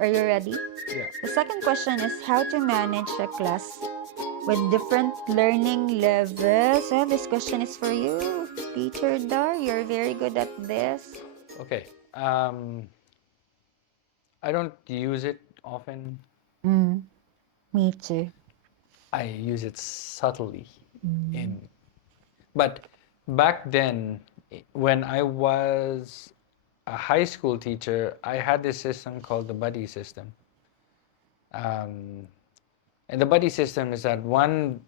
Are you ready? Yeah. The second question is how to manage a class with different learning levels. So this question is for you, Teacher Dar. You're very good at this. Okay. I don't use it often. Mm, me too. I use it subtly Mm. in but back then when I was a high school teacher, I had this system called the buddy system. Um, and the buddy system is that one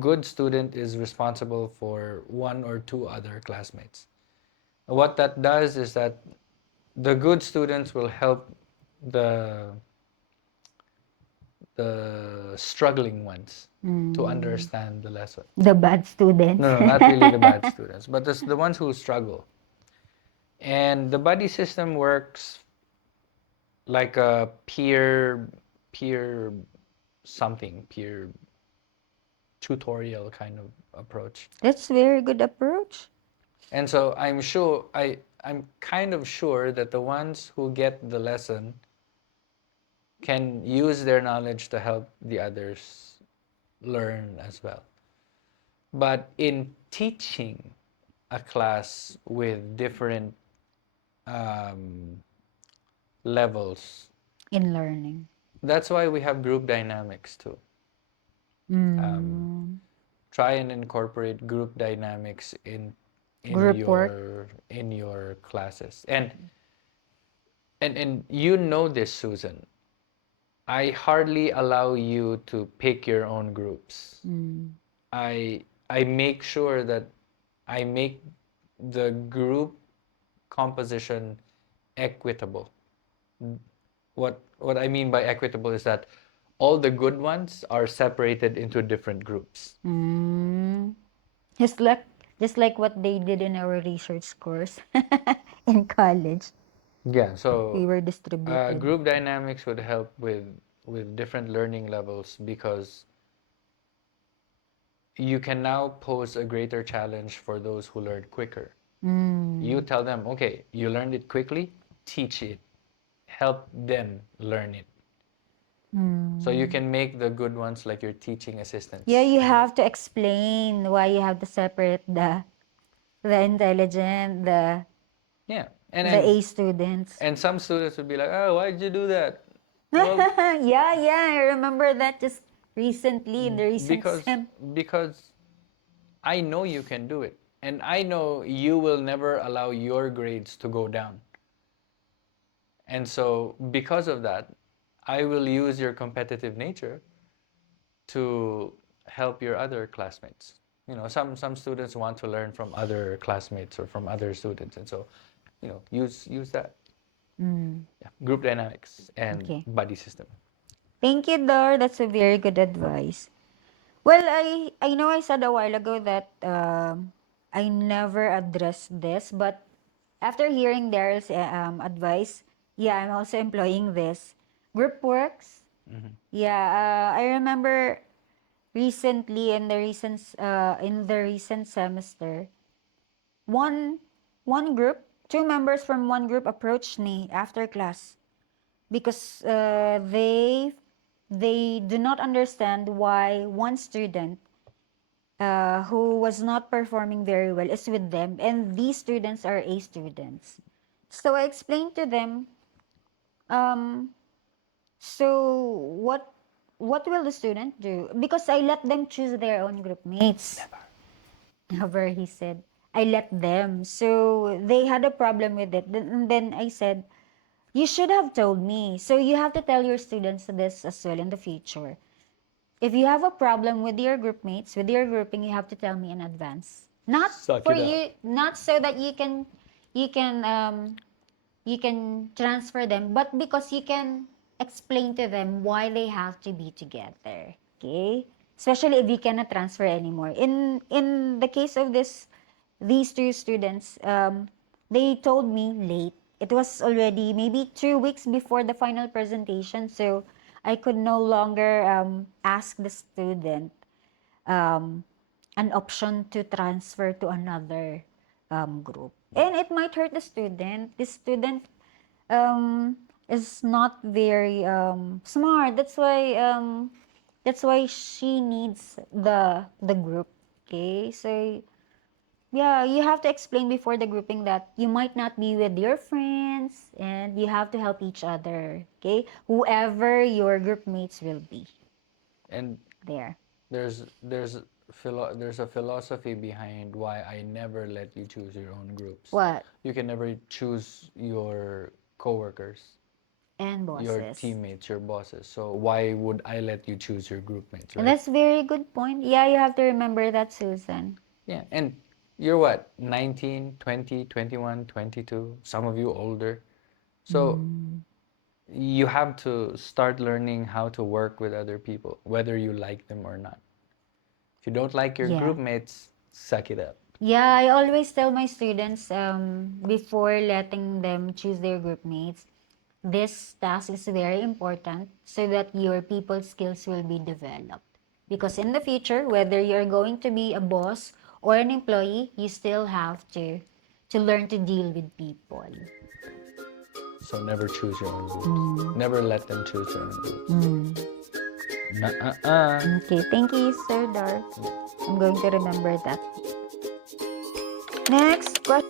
good student is responsible for one or two other classmates. What that does is that the good students will help the the struggling ones to Mm. understand the lesson. The bad students. No, no, not really the bad students, but the ones who struggle. And the buddy system works like a peer something, peer tutorial kind of approach. That's very good approach. And so I'm kind of sure that the ones who get the lesson can use their knowledge to help the others learn as well. But in teaching a class with different um, levels, In learning. that's why we have group dynamics too. Um, Mm. try and incorporate group dynamics Group work. in your classes. And you know this, Susan. I hardly allow you to pick your own groups. Mm. I make sure that I make the group composition equitable. What I mean by equitable is that all the good ones are separated into different groups. Mm. Just like what they did in our research course in college. Yeah, We so were distributed. group dynamics would help with different learning levels because you can now pose a greater challenge for those who learn quicker. You Mm. tell them, okay, you learned it quickly, teach it, help them learn it. So you Mm. can make the good ones like your teaching Yeah, assistants. you have to explain why you have to separate the intelligent, Yeah, the A students. and some students would be like, oh, why did you do that? Well, Yeah, I remember that just recently in the recent because sem. because I know you can do it, and I know you will never allow your grades to go down. And so because of that, I will use your competitive nature to help your other classmates. Some students want to learn from other classmates or from other students, and so, use that. Mm. Yeah. Group dynamics and Okay. buddy system. Thank you, Dor. That's a very good advice. Well, I know I said a while ago that I never addressed this, but after hearing Daryl's advice, yeah, I'm also employing this. Group works. Yeah, I remember recently in the recent semester, one one group, two members from one group approached me after class because they do not understand why one student who was not performing very well is with them, and these students are A students. So I explained to them, um, so what will the student do? Because I let them choose their own group mates. Never, he said. I let them. So they had a problem with it. Then I said, you should have told me. So you have to tell your students this as well in the future. If you have a problem with your group mates, with your grouping, you have to tell me in advance. Not Suck for it up. you, not so that you can you can transfer them, but because you can explain to them why they have to be together. Okay? Especially if you cannot transfer anymore. In the case of these two students, they told me late. It was already maybe 2 weeks before the final presentation, so I could no longer ask the student um, an option to transfer to another group. And it might hurt the student. The student, um, is not very smart. That's why she needs the group. Okay, so yeah, you have to explain before the grouping that you might not be with your friends and you have to help each other. Okay, whoever your group mates will be And there. there's a philosophy behind why I never let you choose your own groups. What? You can never choose your coworkers, And your bosses. teammates, your bosses. So why would I let you choose your group mates, And right? that's very good point. Yeah, you have to remember that, Susan. Yeah, and you're what? 19, 20, 21, 22, some of you older. So you have to start learning how to work with other people, whether you like them or not. If you don't like your Yeah. group mates, suck it up. Yeah, I always tell my students before letting them choose their group mates, this task is very important so that your people skills will be developed. Because in the future, whether you're going to be a boss or an employee, you still have to learn to deal with people. So never choose your own groups. Never let them choose your own groups. Nuh-uh-uh. Okay, thank you, Sir Dar. I'm going to remember that. Next question.